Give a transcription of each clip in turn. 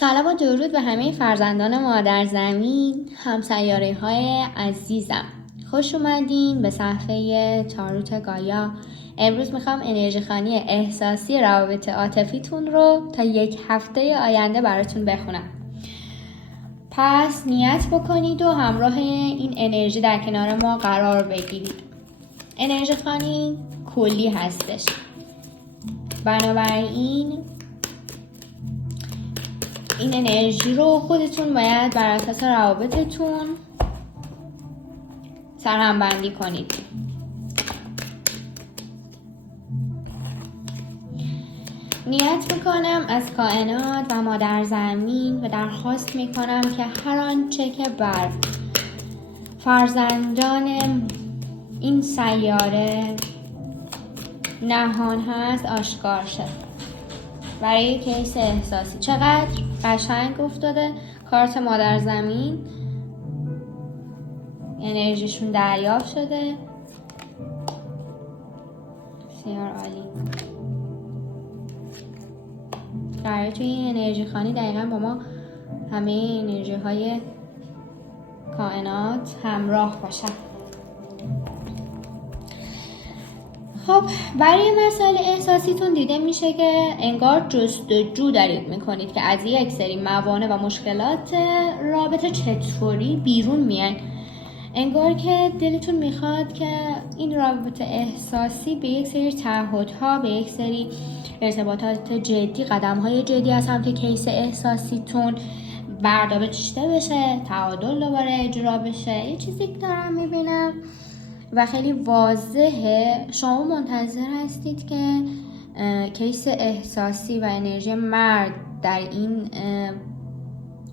سلام و درود به همه فرزندان مادر زمین، همسیاره های عزیزم. خوش اومدین به صفحه تاروت گایا. امروز میخوام انرژی خوانی احساسی روابط عاطفیتون رو تا یک هفته آینده براتون بخونم. پس نیت بکنید و همراه این انرژی در کنار ما قرار بگیرید. انرژی خوانی کلی هستش، بنابراین این انرژی رو خودتون باید بر اساس روابطتون سرهم بندی کنید. نیت میکنم از کائنات و مادر زمین و درخواست میکنم که هر آنچه که بر فرزندان این سیاره نهان هست آشکار شد. برای کیس احساسی چقدر قشنگ افتاده کارت مادر زمین، انرژیشون دریافت شده. بسیار عالی. قراره توی این انرژی خوانی دقیقا با ما همه انرژی های کائنات همراه باشن. خب برای مسائل احساسیتون دیده میشه که انگار جستجو دارید میکنید که از یک سری موانع و مشکلات رابطه چطوری بیرون میان. انگار که دلتون میخواد که این رابطه احساسی به یک سری تعهدها، به یک سری ارتباطات جدی، قدمهای جدی از سمت کیس احساسیتون برداشته بشه، تعادل دوباره اجرا بشه. یه چیزی که دارم میبینم و خیلی واضحه، شما منتظر هستید که کیس احساسی و انرژی مرد در این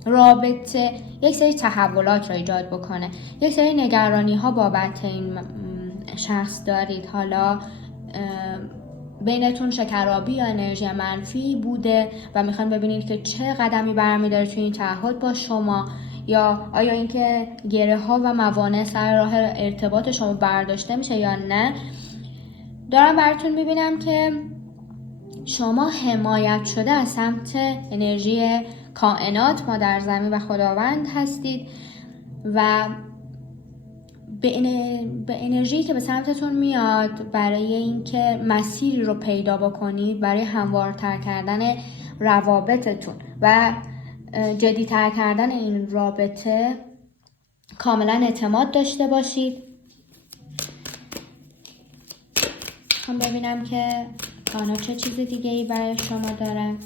رابطه یک سری تحولات را ایجاد بکنه. یک سری نگرانی ها بابت این شخص دارید. حالا بینتون شکرابی یا انرژی منفی بوده و میخوان ببینید که چه قدمی برمی‌داره توی این تعهد با شما، یا آیا اینکه گره ها و موانع سر راه ارتباط شما برداشته میشه یا نه. دارم براتون میبینم که شما حمایت شده از سمت انرژی کائنات، مادر زمین و خداوند هستید و به انرژی که به سمتتون میاد برای اینکه مسیری رو پیدا بکنید برای هموارتر کردن روابطتون و جدی‌تر کردن این رابطه کاملا اعتماد داشته باشید. هم ببینم که کائنات چه چیز دیگه ای برای شما دارن.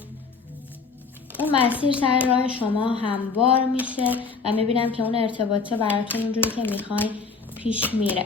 اون مسیر سر راه شما هموار میشه و میبینم که اون ارتباطه براتون اونجوری که میخواین پیش میره.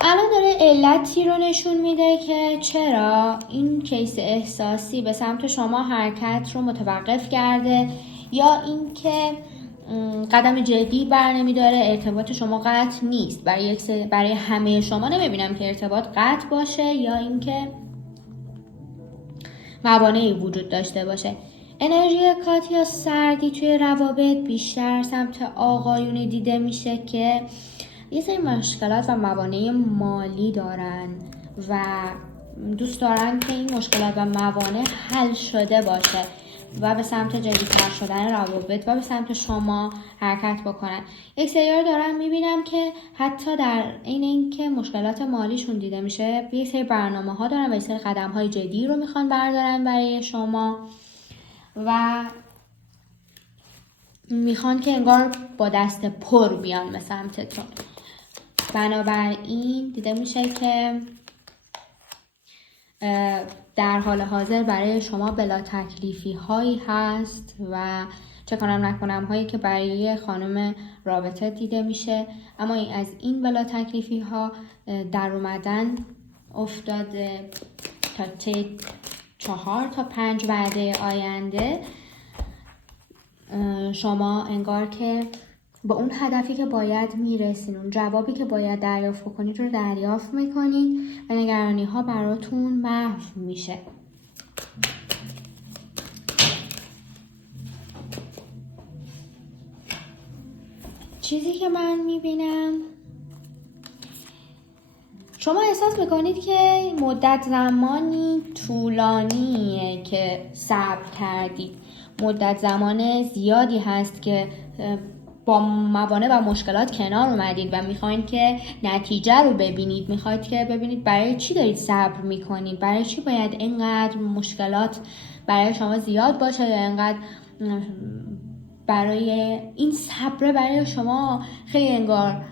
الان داره علتی رو نشون میده که چرا این کیس احساسی به سمت شما حرکت رو متوقف کرده، یا اینکه قدم جدی بر نمیداره. ارتباط شما قطع نیست. برای همه شما نمیبینم که ارتباط قطع باشه یا اینکه موانعی وجود داشته باشه. انرژی کاتیا سردی توی روابط بیشتر سمت آقایونی دیده میشه که یه سری مشکلات و موانع مالی دارن و دوست دارن که این مشکلات و موانع حل شده باشه و به سمت جدی‌تر شدن روابط و به سمت شما حرکت بکنن. یک سری دارم میبینم که حتی در این که مشکلات مالیشون دیده میشه یک سری برنامه ها دارن و یک سری قدم های جدی رو میخوان بردارن برای شما و میخوان که انگار با دست پر بیان به سمتتون. بنابراین دیده میشه که در حال حاضر برای شما بلا تکلیفی هایی هست و چه کنم نکنم هایی که برای خانم رابطه دیده میشه، اما از این بلا تکلیفی ها در اومدن افتاده تا 4 تا 5 وعده آینده. شما انگار که با اون هدفی که باید میرسین، اون جوابی که باید دریافت بکنید رو دریافت میکنید و نگرانی ها براتون محو میشه. چیزی که من میبینم، شما احساس میکنید که مدت زمانی طولانیه که صبر کردید، مدت زمان زیادی هست که با موانع و مشکلات کنار اومدید و میخواید که نتیجه رو ببینید، میخواید که ببینید برای چی دارید صبر میکنید، برای چی باید اینقدر مشکلات برای شما زیاد باشه یا اینقدر برای این صبر برای شما خیلی انگار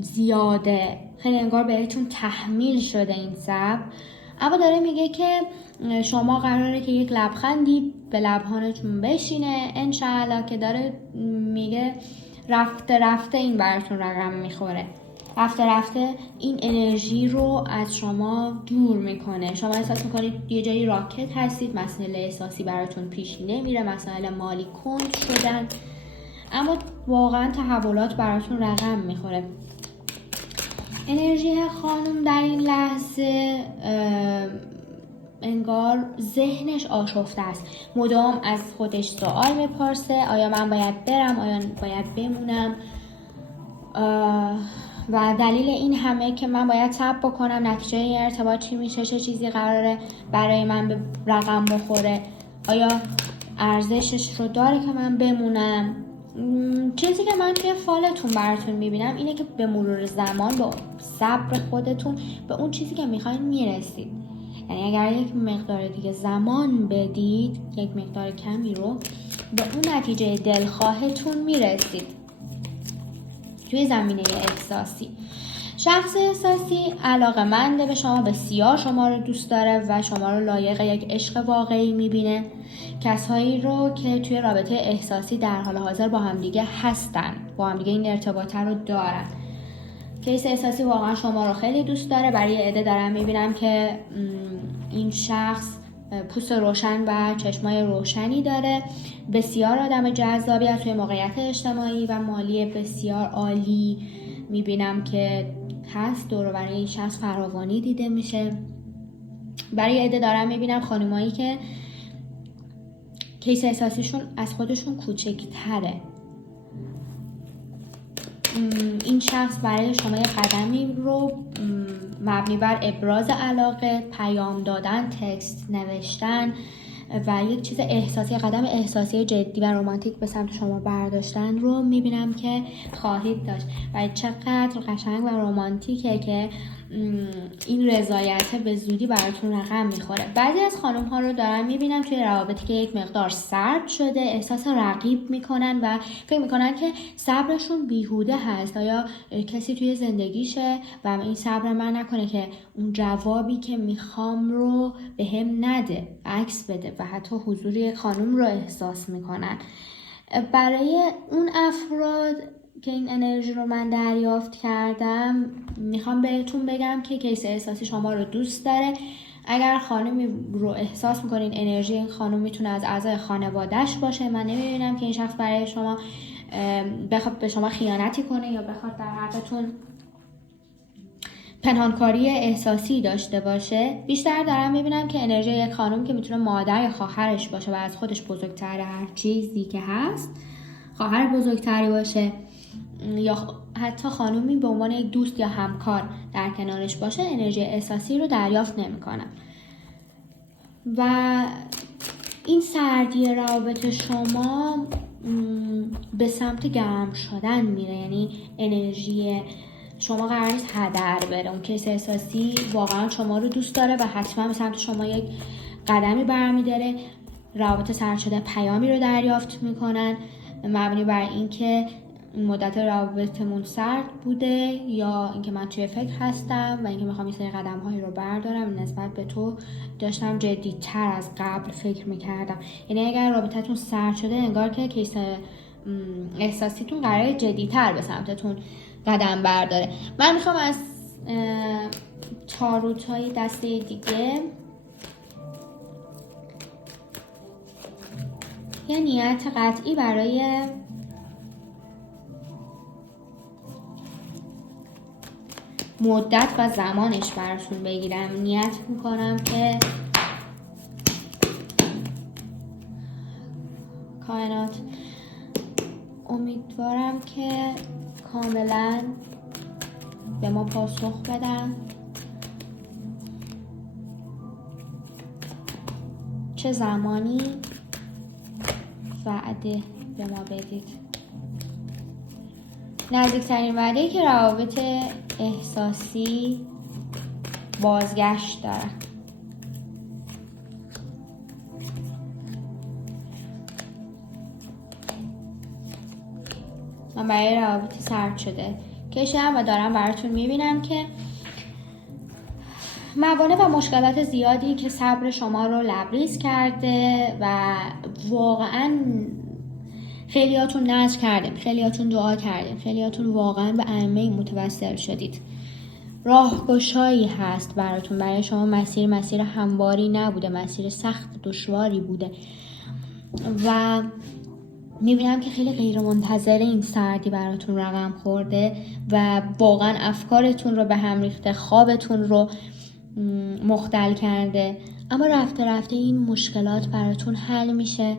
زیاده، خیلی انگار بهتون تحمیل شده این صبر. اما داره میگه که شما قراره که یک لبخندی به لبانتون بشینه انشاءالله، که داره میگه رفته رفته این براتون رقم میخوره، رفته رفته این انرژی رو از شما دور میکنه. شما احساس میکنید یه جایی راکت هستید، مسائل احساسی براتون پیش نمیره، مسائل مالی کند شدن، اما واقعا تحولات براتون رقم میخوره. انرژی خانم در این لحظه انگار ذهنش آشفته است، مدام از خودش سوال میپرسه آیا من باید برم، آیا باید بمونم، و دلیل این همه که من باید صبر بکنم، نتیجه این ارتباط چی میشه، چه چیزی قراره برای من به رقم بخوره، آیا ارزشش رو داره که من بمونم. چیزی که من توی فالتون براتون میبینم اینه که به مرور زمان با صبر خودتون به اون چیزی که میخواین میرسید. یعنی اگر یک مقدار دیگه زمان بدید، یک مقدار کمی رو، به اون نتیجه دلخواهتون میرسید. توی زمینه احساسی، شخص احساسی علاقه‌منده به شما، بسیار شما رو دوست داره و شما رو لایق یک عشق واقعی میبینه. کسایی رو که توی رابطه احساسی در حال حاضر با همدیگه هستن، با همدیگه این ارتباط رو دارن. کیس احساسی واقعا شما رو خیلی دوست داره. برای عده دارم میبینم که این شخص پوست روشن و چشمای روشنی داره، بسیار آدم جذابی از توی موقعیت اجتماعی و مالی بسیار عالی میبینم که هست، دور و برای این شخص فراوانی دیده میشه. برای عده دارم میبینم خانمایی که کیس احساسیشون از خودشون کوچکتره. این شخص برای شما یه قدمی رو مبنی بر ابراز علاقه، پیام دادن، تکست نوشتن و یک چیز احساسی، قدم احساسی جدی و رمانتیک به سمت شما برداشتن رو میبینم که خواهید داشت و چقدر قشنگ و رمانتیکه که این رضایت به زودی براتون رقم میخوره. بعضی از خانم ها رو دارم میبینم توی روابطی که یک مقدار سرد شده، احساس رقیب میکنن و فکر میکنن که صبرشون بیهوده هست، آیا کسی توی زندگیشه و این صبر من نکنه که اون جوابی که میخوام رو به هم نده، عکس بده و حتی حضور یک خانم رو احساس میکنن. برای اون افراد که این انرژی رو من دریافت کردم، میخوام بهتون بگم که کیس احساسی شما رو دوست داره. اگر خانمی رو احساس میکنین انرژی این خانم میتونه از اعضای خانوادهش باشه، من نمیبینم که این شخص برای شما بخواد به شما خیانتی کنه یا بخواد در حقتون پنهانکاری احساسی داشته باشه. بیشتر دارم میبینم که انرژی یک خانم که میتونه مادر یا خواهرش باشه و از خودش بزرگتر هر چیزی که هست، خواهر بزرگتری باشه، یا حتی خانومی به عنوان یک دوست یا همکار در کنارش باشه، انرژی احساسی رو دریافت نمی‌کنم. و این سردی روابط شما به سمت گرم شدن میره، یعنی انرژی شما قرار نیست هدر بره. اون کیس احساسی واقعا شما رو دوست داره و حتما به سمت شما یک قدمی برمی‌داره. روابط سرد شده پیامی رو دریافت میکنن مبنی بر اینکه مدت روابطمون سرد بوده یا اینکه من توی فکر هستم و اینکه میخوام یه سری قدم هایی رو بردارم، نسبت به تو داشتم جدی‌تر از قبل فکر میکردم. یعنی اگر رابطتون سرد شده، انگار که کیس احساسیتون قراره جدی‌تر به سمتتون قدم برداره. من میخوام از تاروت‌های دسته دیگه یه نیت قطعی برای مدت و زمانش براتون بگیرم. نیت میکنم که کائنات، امیدوارم که کاملا به ما پاسخ بدن. چه زمانی وعده به ما بدید. نزدیکترین وعده‌ای که روابط احساسی بازگشت دارن. من برای روابط سرد شده کشم و دارم براتون میبینم که موانع و مشکلات زیادی که صبر شما رو لبریز کرده و واقعا خیلیاتون نذر کردیم، خیلیاتون دعا کردیم، خیلیاتون واقعا به ائمه متوسل شدید. راهگشایی هست براتون. برای شما مسیر همواری نبوده، مسیر سخت دشواری بوده و میبینم که خیلی غیر منتظره این سردی براتون رقم خورده و واقعا افکارتون رو به هم ریخته، خوابتون رو مختل کرده، اما رفته رفته این مشکلات براتون حل میشه،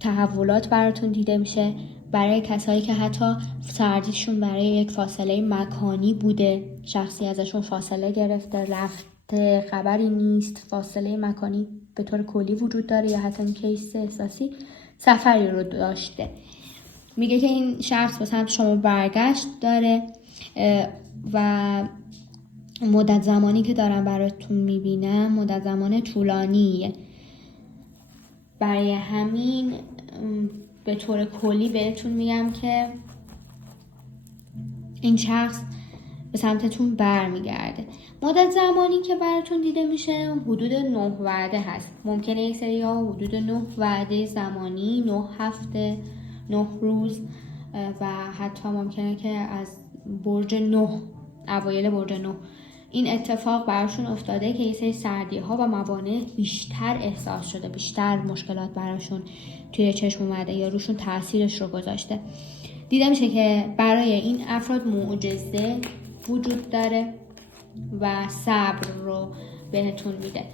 تحولات براتون دیده میشه. برای کسایی که حتی سردیشون برای یک فاصله مکانی بوده، شخصی ازشون فاصله گرفته رفته، خبری نیست، فاصله مکانی به طور کلی وجود داره یا حتی این کیس احساسی سفری رو داشته، میگه که این شخص به سمت شما برگشت داره و مدت زمانی که دارم براتون میبینم مدت زمان طولانیه. برای همین به طور کلی بهتون میگم که این شخص به سمتتون برمیگرده. مدت زمانی که براتون دیده میشه حدود 9 وعده هست. ممکنه یک سری ها حدود 9 وعده زمانی، 9 هفته، 9 روز و حتی ممکنه که از برج 9، اوایل برج 9 این اتفاق براشون افتاده که یه سری سردی ها و موانع بیشتر احساس شده، بیشتر مشکلات براشون توی چشم اومده یا روشون تاثیرش رو گذاشته. دیده میشه که برای این افراد معجزه وجود داره و صبر رو بهتون میده.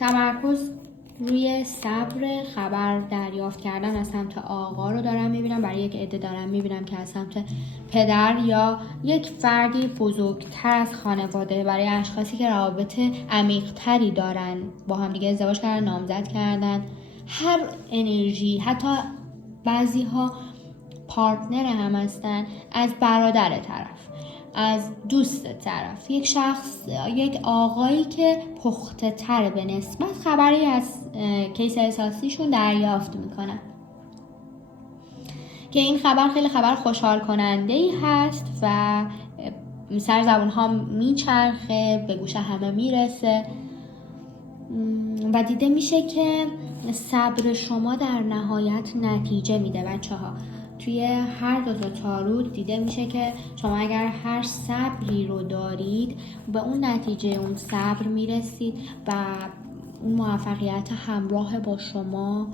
تمرکز روی صبر، خبر دریافت کردن از سمت آقا رو دارم میبینم. برای یک عده دارم میبینم که از سمت پدر یا یک فردی بزرگتر از خانواده، برای اشخاصی که روابط عمیق‌تری دارن، با هم دیگه ازدواج کردن، نامزد کردن، هر انرژی، حتی بعضی ها پارتنر هم هستن، از برادر طرف، از دوست طرف، یک شخص، یک آقایی که پخته تر به نسبت خبری از کیس احساسیشون دریافت میکنن که این خبر خیلی خبر خوشحال کننده ای هست و سر زبون ها میچرخه، به گوش همه میرسه و دیده میشه که صبر شما در نهایت نتیجه میده. بچه ها توی هر دو تا تاروت دیده میشه که شما اگر هر صبری رو دارید به اون نتیجه اون صبر میرسید و اون موفقیت همراه با شما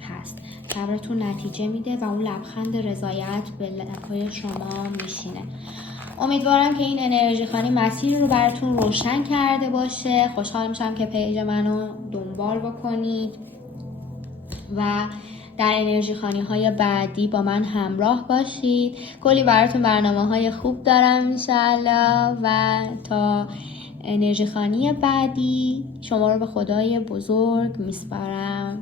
هست. صبرتون نتیجه میده و اون لبخند رضایت به لبهای شما میشینه. امیدوارم که این انرژی خانی مسیر رو براتون روشن کرده باشه. خوشحال میشم که پیج منو دنبال بکنید و در انرژی خانی های بعدی با من همراه باشید. کلی براتون برنامه های خوب دارم انشالله و تا انرژی خانی بعدی شما رو به خدای بزرگ میسپارم.